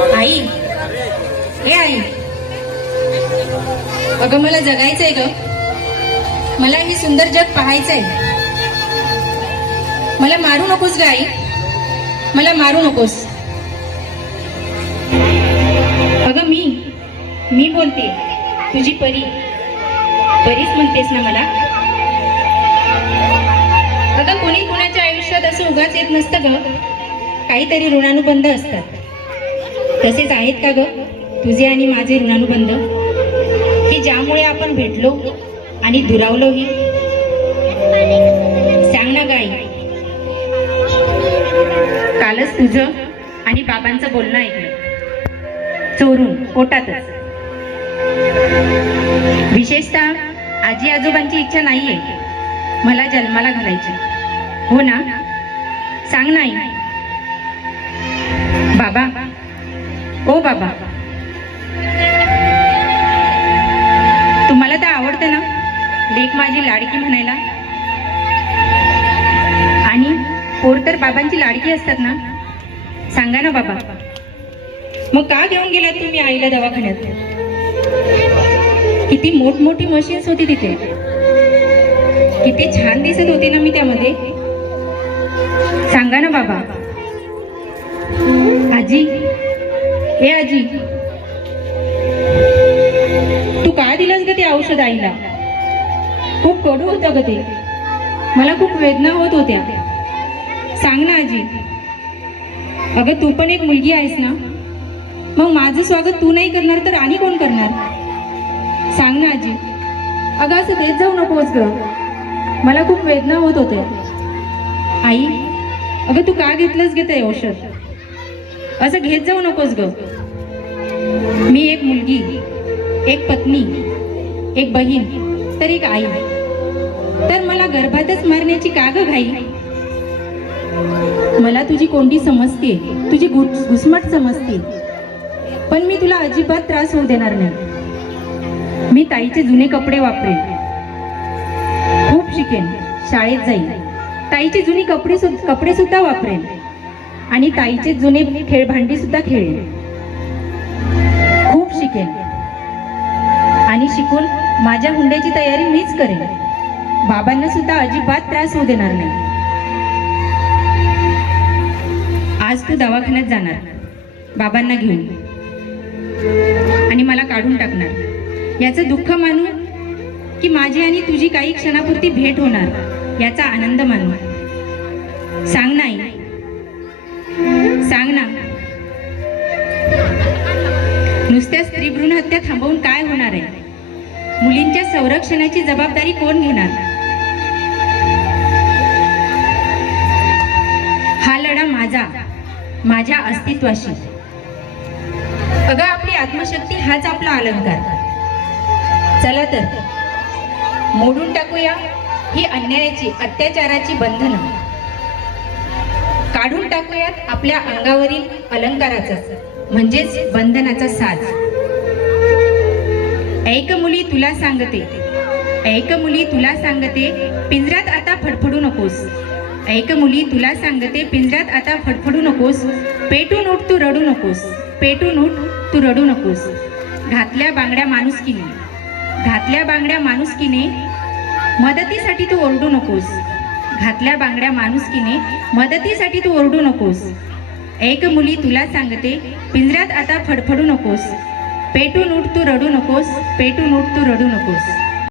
आई. हे आई. अगं मला जगायचंय ग. मला हे सुंदर जग पाहायचंय. मला मारू नकोस ग आई. मला मारू नकोस. अगं मी मी बोलते. तुझी परी. परीच म्हणतेस ना मला? अगं कोणी कुणाच्या आयुष्यात असं उगाच येत नसतं ग. काहीतरी ऋणानुबंध असतात. तसेच आहेत का ग? तुझे आणि माझे ऋणानुबंध? की ज्यामुळे आपण भेटलो आणि दुरावलोही सांग ना गाई. कालच तुझं आणि बाबांचं बोलणं ऐकलं. चोरून पोटातच. विशेषतः आजी आजोबांची इच्छा नाहीये. मला जन्माला घालायची. हो ना? सांग नाही बाबा ओ बाबा. तुम्हाला तर आवडते ना? लेक माझी लाडकी म्हणायला. आणि पोर तर बाबांची लाडकी असतात ना? सांगा ना बाबा. मग का घेऊन गेलात तुम्ही आईला दवाखान्यात? किती मोठमोठी मशीन्स होती तिथे. किती छान दिसत होती ना मी त्यामध्ये. सांगा ना बाबा. हे आजी. तू का दिलंस ग ते औषध आईला? खूप कडू होतं ग ते. मला खूप वेदना होत होत्या. सांग ना आजी. अगं तू पण एक मुलगी आहेस ना? मग माझं स्वागत तू नाही करणार तर आणि कोण करणार? सांग ना आजी. अगं असं देत जाऊ नकोस ग. मला खूप वेदना होत होते आई अगं तू का घेतलंस ग ते औषध? असं घेत जाऊ नकोस ग. मी एक मुलगी एक पत्नी एक बहीण तर एक आई. तर मला गर्भातच मारण्याची का ग घाई. मला तुझी कोंडी समजते तुझी घुसमट समजते. पण मी तुला अजिबात त्रास होऊ देणार नाही. मी ताईचे जुने कपडे वापरेन. खूप शिकेन. शाळेत जाईन. ताईचे जुनी कपडे सु- कपडे सुद्धा वापरेन. आणि ताईचे जुने खेळभांडी सुद्धा खेळेन. खूप शिकेन. आणि शिकून माझ्या हुंड्याची तयारी मीच करेन. बाबांना सुद्धा अजिबात त्रास होऊ देणार नाही. आज तू दवाखान्यात जाणार. बाबांना घेऊन. आणि मला काढून टाकणार. याचं दुःख मानू की माझी आणि तुझी काही क्षणापुरती भेट होणार याचा आनंद मानू. सांग नाही. नुसत्या स्त्री भ्रूण हत्या थांबवून काय होणार आहे? मुलींच्या संरक्षणाची जबाबदारी कोण घेणार? हा लढा माझा माझ्या अस्तित्वाशी. अगं आपली आत्मशक्ती हाच आपला अलंकार. चला तर मोडून टाकूया ही अन्यायाची अत्याचाराची बंधनं. काढून टाकूयात आपल्या अंगावरील अलंकाराचा. म्हणजेच बंधनाचा साज. ऐक मुली तुला सांगते. ऐक मुली तुला सांगते पिंजऱ्यात आता फडफडू नकोस. ऐक मुली तुला सांगते पिंजऱ्यात आता फडफडू नकोस. पेटून उठ तू रडू नकोस. पेटून उठ तू रडू नकोस. घातल्या बांगड्या माणुसकीने. घातल्या बांगड्या माणुसकीने मदतीसाठी तू ओरडू नकोस. घातल्या बांगड्या माणुसकीने मदतीसाठी तू ओरडू नकोस. एक मुली तुला सांगते पिंजऱ्यात आता फडफडू नकोस. पेटून उठ तू रडू नकोस. पेटून उठ तू रडू नकोस.